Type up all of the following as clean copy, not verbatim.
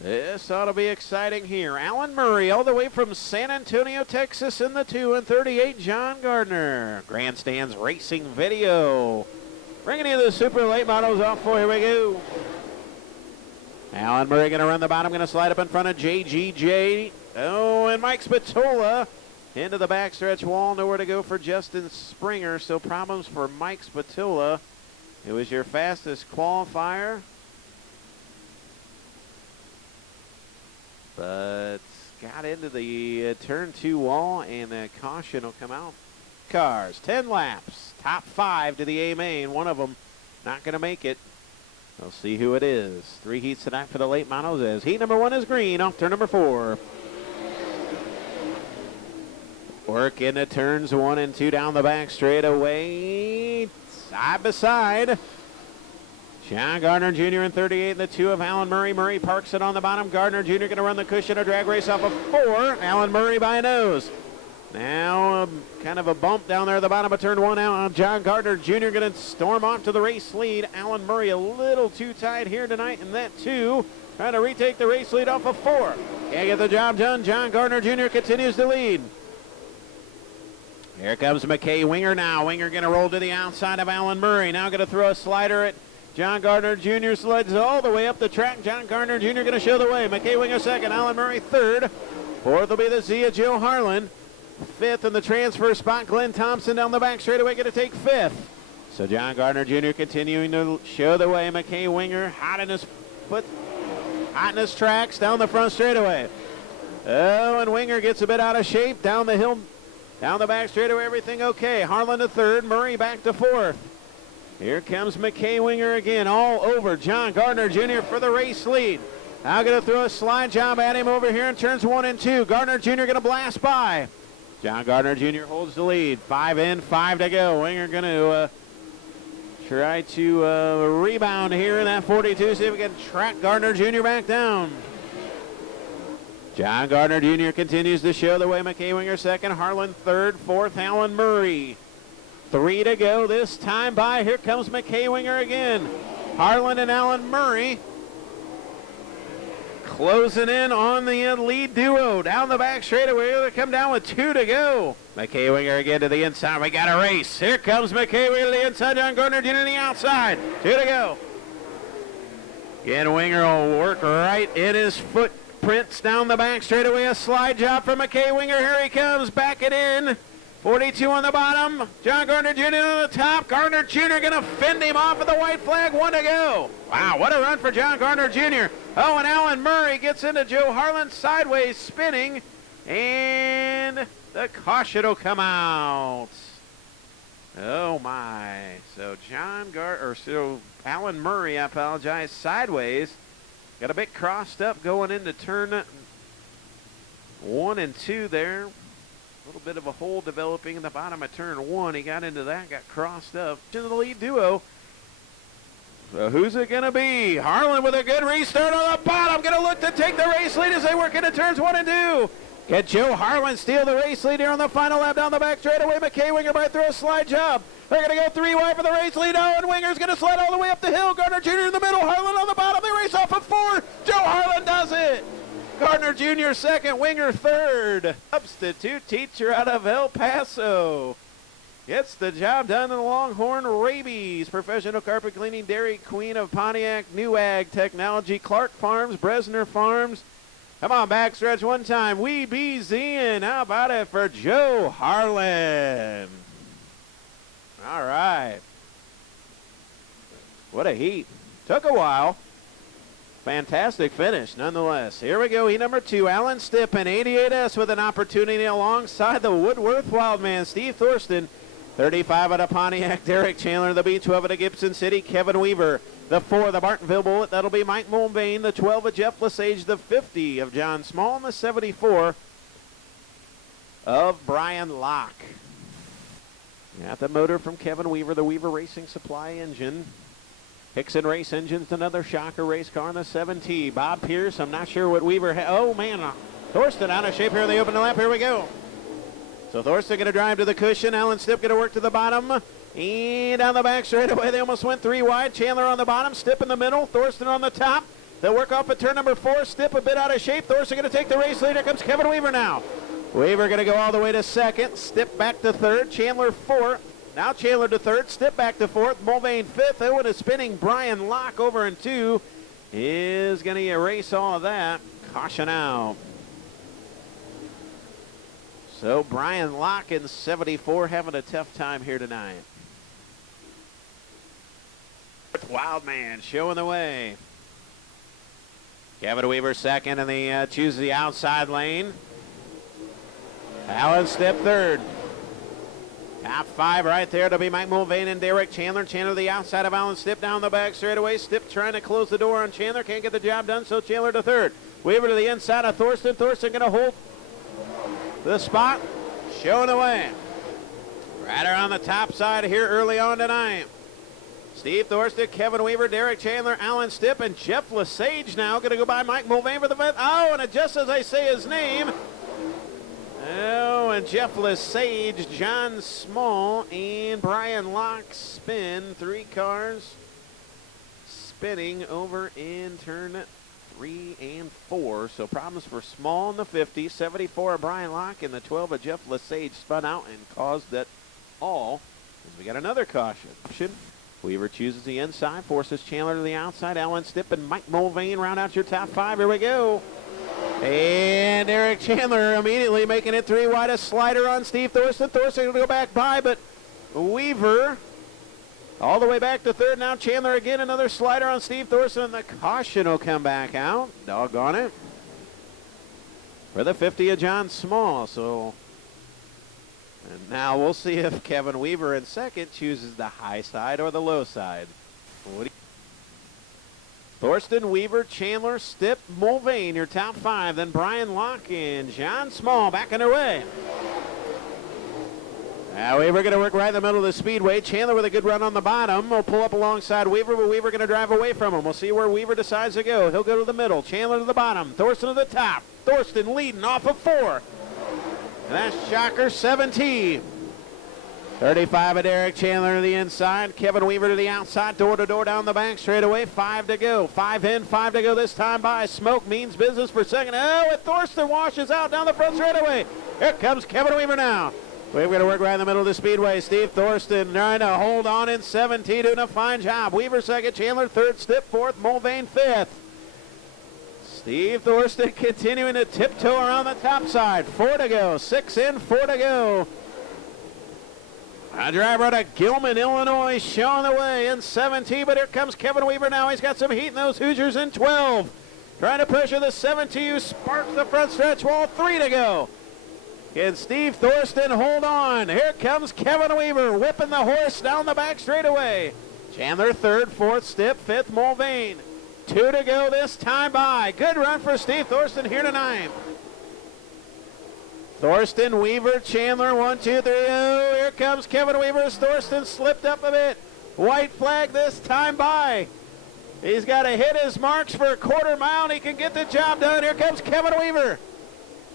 This ought to be exciting here. Alan Murray all the way from San Antonio, Texas in the 2 and 38, John Gardner. Grandstands Racing Video. Bringing you the super late models off for, here we go. Alan Murray going to run the bottom, going to slide up in front of JGJ. Oh, and Mike Spatola into the backstretch wall. Nowhere to go for Justin Springer, so problems for Mike Spatola. It was your fastest qualifier, but got into the turn 2 wall, and the caution will come out. Cars, 10 laps, top 5 to the A main. One of them not going to make it. We'll see who it is. 3 heats tonight for the late models as heat number 1 is green off turn number 4. Work into turns 1 and 2 down the back straightaway, side by side. John Gardner Jr. in 38 in the 2 of Alan Murray. Murray parks it on the bottom. Gardner Jr. going to run the cushion, a drag race off of 4. Alan Murray by a nose. Now kind of a bump down there at the bottom of turn 1 out. John Gardner Jr. going to storm off to the race lead. Alan Murray a little too tight here tonight in that 2. Trying to retake the race lead off of 4. Can't get the job done. John Gardner Jr. continues to lead. Here comes McKay Winger now. Winger going to roll to the outside of Alan Murray. Now going to throw a slider at John Gardner Jr. Slides all the way up the track. John Gardner Jr. going to show the way. McKay Winger second. Alan Murray third. Fourth will be the Zia Joe Harlan. Fifth in the transfer spot. Glenn Thompson down the back straightaway going to take 5th. So John Gardner Jr. continuing to show the way. McKay Winger hot in his foot, hot in his tracks down the front straightaway. Oh, and Winger gets a bit out of shape down the hill. Down the back straightaway, everything okay. Harlan to 3rd, Murray back to 4th. Here comes McKay Winger again, all over John Gardner Jr. for the race lead. Now going to throw a slide job at him over here in turns 1 and 2. Gardner Jr. going to blast by. John Gardner Jr. holds the lead. 5 in, 5 to go. Winger going to try to rebound here in that 42. See if we can track Gardner Jr. back down. John Gardner Jr. continues to show the way. McKay Winger second, Harlan third, fourth, Alan Murray. 3 to go this time by. Here comes McKay Winger again. Harlan and Alan Murray closing in on the lead duo. Down the back straightaway, they come down with 2 to go. McKay Winger again to the inside. We got a race. Here comes McKay Winger to the inside. John Gardner Jr. to the outside. 2 to go. Again, Winger will work right in his footprints down the back straightaway. A slide job for McKay Winger. Here he comes. Back it in. 42 on the bottom. John Gardner Jr. on the top. Gardner Jr. going to fend him off with the white flag. 1 to go. Wow, what a run for John Gardner Jr. Oh, and Alan Murray gets into Joe Harlan sideways spinning. And the caution will come out. Oh, my. So Alan Murray, I apologize, sideways. Got a bit crossed up going into turn 1 and 2 there. A little bit of a hole developing in the bottom of turn 1. He got into that, got crossed up. To the lead duo. So who's it going to be? Harlan with a good restart on the bottom. Going to look to take the race lead as they work into turns 1 and 2. Can Joe Harlan steal the race lead here on the final lap down the back straightaway? McKay Winger might throw a slide job. They're going to go 3 wide for the race lead. Oh, and Winger's going to slide all the way up the hill. Gardner Jr. in the middle. Harlan on the bottom. They race off of 4. Joe Harlan does it. Gardner Jr. second, Winger third. Substitute teacher out of El Paso gets the job done in the Longhorn Rabies. Professional carpet cleaning, Dairy Queen of Pontiac, New Ag Technology, Clark Farms, Bresner Farms. Come on, backstretch one time. We be Zian. How about it for Joe Harlan? All right. What a heat. Took a while. Fantastic finish, nonetheless. Here we go, heat number 2. Alan Stippen, 88S, with an opportunity alongside the Woodworth Wildman, Steve Thorsten. 35 out of Pontiac, Derek Chandler. The B12 at a Gibson City, Kevin Weaver. The 4, the Martinville Bullet, that'll be Mike Mulvane. The 12 of Jeff Lesage. The 50 of John Small. And the 74 of Brian Locke. Got the motor from Kevin Weaver, the Weaver Racing Supply engine. Hickson Race Engines, another shocker race car in the 7T. Bob Pierce, I'm not sure what Weaver oh, man, Thorsten out of shape here in the open lap. Here we go. So Thorsten going to drive to the cushion. Alan Stipp going to work to the bottom. And down the back straightaway, they almost went 3 wide. Chandler on the bottom, Stipp in the middle, Thorsten on the top. They'll work off at turn number 4. Stip a bit out of shape. Thorsten going to take the race lead. Here comes Kevin Weaver now. Weaver going to go all the way to second. Stip back to third. Chandler 4th. Now Chandler to third. Stip back to 4th. Mulvane 5th. Owen is spinning. Brian Locke over in 2. Is going to erase all of that. Caution out. So Brian Locke in 74 having a tough time here tonight. Wildman showing the way. Kevin Weaver second, and they choose the outside lane. Alan Stip third. Top 5 right there to be Mike Mulvane and Derek Chandler. Chandler the outside of Alan Stip down the back straightaway. Stip trying to close the door on Chandler. Can't get the job done, so Chandler to third. Weaver to the inside of Thorsten. Thorsten going to hold the spot. Showing the way. Right around the top side here early on tonight. Steve Thorsten, Kevin Weaver, Derek Chandler, Alan Stip, and Jeff Lesage now going to go by Mike Mulvane for the 5th. Oh, and just as I say his name. Oh, and Jeff Lesage, John Small, and Brian Locke spin. 3 cars spinning over in turn 3 and 4. So problems for Small in the 50, 74 of Brian Locke, and the 12 of Jeff Lesage spun out and caused that all. As we got another caution. Weaver chooses the inside, forces Chandler to the outside. Alan Stip and Mike Mulvane round out your top 5. Here we go. And Eric Chandler immediately making it 3 wide. A slider on Steve Thorsten. Thorsten going to go back by, but Weaver all the way back to third. Now Chandler again, another slider on Steve Thorsten, and the caution will come back out. Doggone it. For the 50 of John Small. So, and now we'll see if Kevin Weaver in second chooses the high side or the low side. Thorsten, Weaver, Chandler, Stip, Mulvane, your top 5. Then Brian Locke and John Small back underway. Now Weaver going to work right in the middle of the speedway. Chandler with a good run on the bottom. Will pull up alongside Weaver, but Weaver going to drive away from him. We'll see where Weaver decides to go. He'll go to the middle. Chandler to the bottom. Thorsten to the top. Thorsten leading off of 4. And that's Shocker 17. 35 of Derek Chandler to the inside. Kevin Weaver to the outside. Door to door down the back straightaway. 5 to go. 5 in, 5 to go this time by. Smoke means business for second. Oh, and Thorsten washes out down the front straightaway. Here comes Kevin Weaver now. We're going to work right in the middle of the speedway. Steve Thorsten trying to hold on in 17, doing a fine job. Weaver second, Chandler third, Stip 4th, Mulvane 5th. Steve Thorsten continuing to tiptoe around the top side. 4 to go. 6 in, 4 to go. A driver out of Gilman, Illinois, showing the way in 17, but here comes Kevin Weaver now. He's got some heat in those Hoosiers in 12. Trying to pressure the 17, who sparks the front stretch wall. 3 to go. Can Steve Thorsten hold on? Here comes Kevin Weaver, whipping the horse down the back straightaway. Chandler third, 4th, Stip, 5th, Mulvane. 2 to go this time by. Good run for Steve Thorsten here tonight. Thorsten, Weaver, Chandler, 1, 2, 3. Oh, here comes Kevin Weaver. Thorsten slipped up a bit. White flag this time by. He's got to hit his marks for a quarter mile, and he can get the job done. Here comes Kevin Weaver.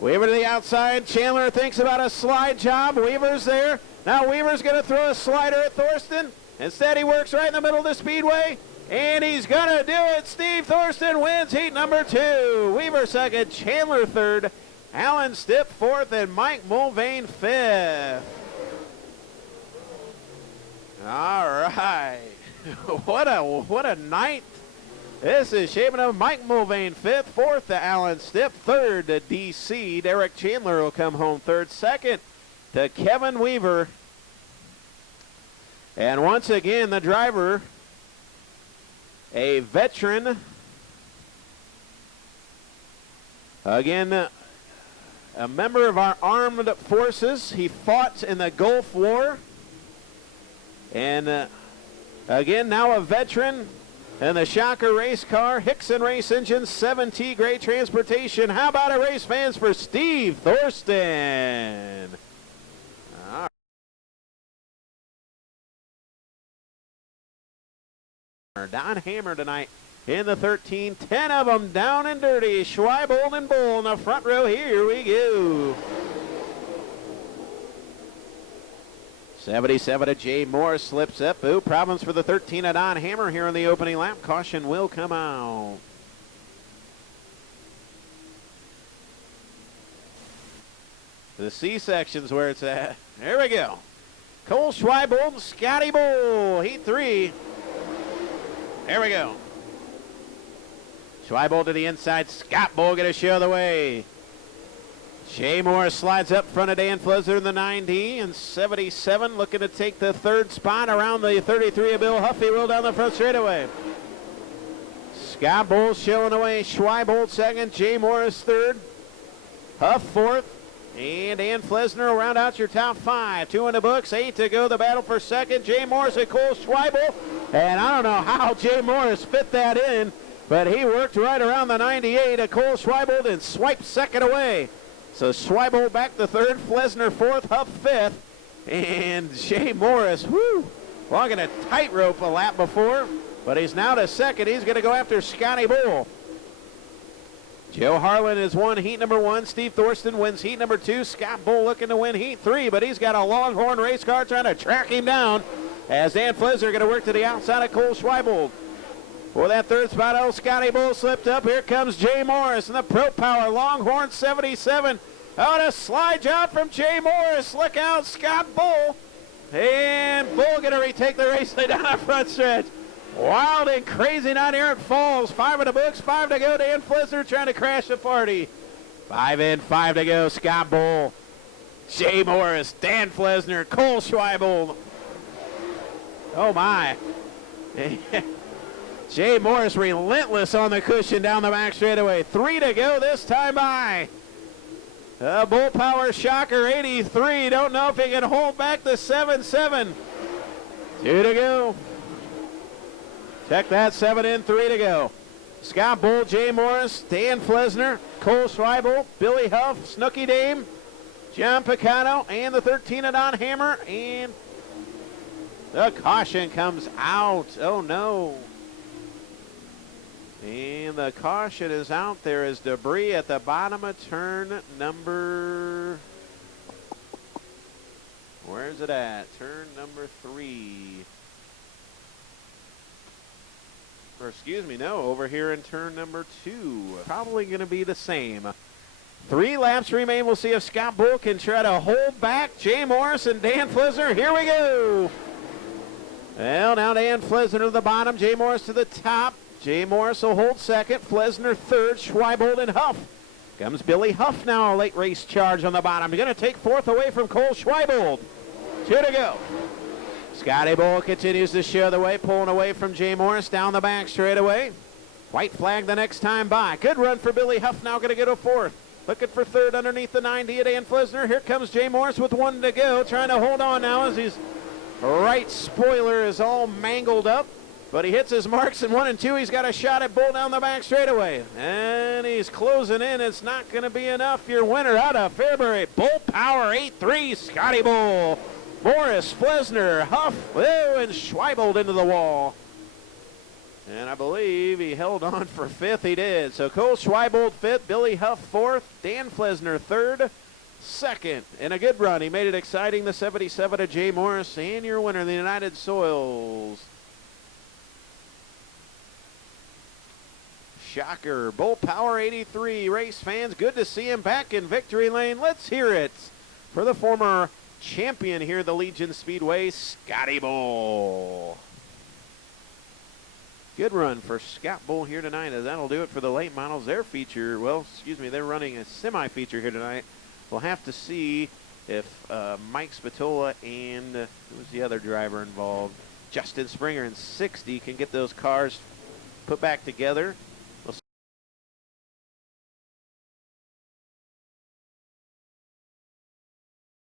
Weaver to the outside. Chandler thinks about a slide job. Weaver's there. Now Weaver's going to throw a slider at Thorsten. Instead, he works right in the middle of the speedway, and he's going to do it. Steve Thorsten wins heat number 2. Weaver second, Chandler third, Alan Stip 4th, and Mike Mulvane 5th. All right. What a night. This is shaping up. Mike Mulvane 5th, 4th to Alan Stip, 3rd to DC. Derek Chandler will come home 3rd, 2nd to Kevin Weaver. And once again, the driver, a veteran. Again, a member of our armed forces. He fought in the Gulf War. And again, now a veteran. And the Shocker race car, Hickson Race Engine, 7T Great Transportation. How about a race, fans, for Steve Thorsten? Don Hammer tonight in the 13. 10 of them down and dirty. Schweibold and Bull in the front row. Here we go. 77 to Jay Moore slips up. Ooh, problems for the 13 of Don Hammer here in the opening lap. Caution will come out. The C-section's where it's at. There we go. Cole Schweibold and Scotty Bull, Heat 3. There we go. Schweibold to the inside. Scott Bull going to show the way. Jay Morris slides up front of Dan Flesner in the 9D, and 77 looking to take the third spot around the 33 of Bill Huffy. Roll down the front straightaway. Scott Bull showing away. Schweibold second. Jay Morris third. Huff fourth. And Dan Flesner will round out your top 5. 2 in the books, 8 to go. The battle for second. Jay Morris and Cole Schweibold. And I don't know how Jay Morris fit that in, but he worked right around the 98 of Cole Schweibold and swiped second away. So Schweibold back to third, Flesner fourth, Huff fifth, and Jay Morris, walking a tightrope a lap before, but he's now to second. He's going to go after Scotty Bull. Joe Harlan has won heat number 1. Steve Thorsten wins heat number 2. Scott Bull looking to win heat 3, but he's got a Longhorn race car trying to track him down as Dan Flesner going to work to the outside of Cole Schweibold. For that third spot, Scotty Bull slipped up. Here comes Jay Morris and the Pro Power Longhorn 77. Out a slide job from Jay Morris. Look out, Scott Bull. And Bull going to retake the race down the front stretch. Wild and crazy night here at Falls. 5 in the books, 5 to go. Dan Flesner trying to crash the party. 5 in, 5 to go. Scott Bull, Jay Morris, Dan Flesner, Cole Schweibold. Oh, my. Jay Morris relentless on the cushion down the back straightaway. 3 to go this time by. Bull Power Shocker 83. Don't know if he can hold back the 7-7. 2 to go. Check that, 7 in, 3 to go. Scott Bull, Jay Morris, Dan Flesner, Cole Schweibold, Billy Huff, Snooky Dame, John Picano, and the 13 of Don Hammer. And the caution comes out. Oh, no. And the caution is out. There is debris at the bottom of turn number... Where's it at? Turn number 3. Or excuse me, no, over here in turn number 2. Probably going to be the same. 3 laps remain. We'll see if Scott Bull can try to hold back Jay Morris and Dan Flesner. Here we go. Well, now Dan Flesner to the bottom, Jay Morris to the top. Jay Morris will hold second, Flesner third, Schweibold and Huff. Comes Billy Huff now, a late race charge on the bottom. Going to take fourth away from Cole Schweibold. 2 to go. Scotty Bull continues to show the way, pulling away from Jay Morris down the back straightaway. White flag the next time by. Good run for Billy Huff, now going to get a fourth. Looking for third underneath the 90 at Dan Flesner. Here comes Jay Morris with 1 to go, trying to hold on now as his right spoiler is all mangled up. But he hits his marks in 1 and 2. He's got a shot at Bull down the back straightaway. And he's closing in. It's not going to be enough. Your winner out of Fairbury, Bull Power 8-3, Scotty Bull. Morris, Flesner, Huff, and Schweibold into the wall. And I believe he held on for 5th. He did. So Cole Schweibold 5th, Billy Huff 4th, Dan Flesner 3rd, 2nd. And a good run. He made it exciting, the 77 of Jay Morris. And your winner, the United Soils. Shocker, Bull Power 83. Race fans, good to see him back in victory lane. Let's hear it for the former champion here at the Legion Speedway, Scotty Bull. Good run for Scott Bull here tonight, as that'll do it for the late models. Their feature, they're running a semi-feature here tonight. We'll have to see if Mike Spatola and who's the other driver involved, Justin Springer in 60, can get those cars put back together.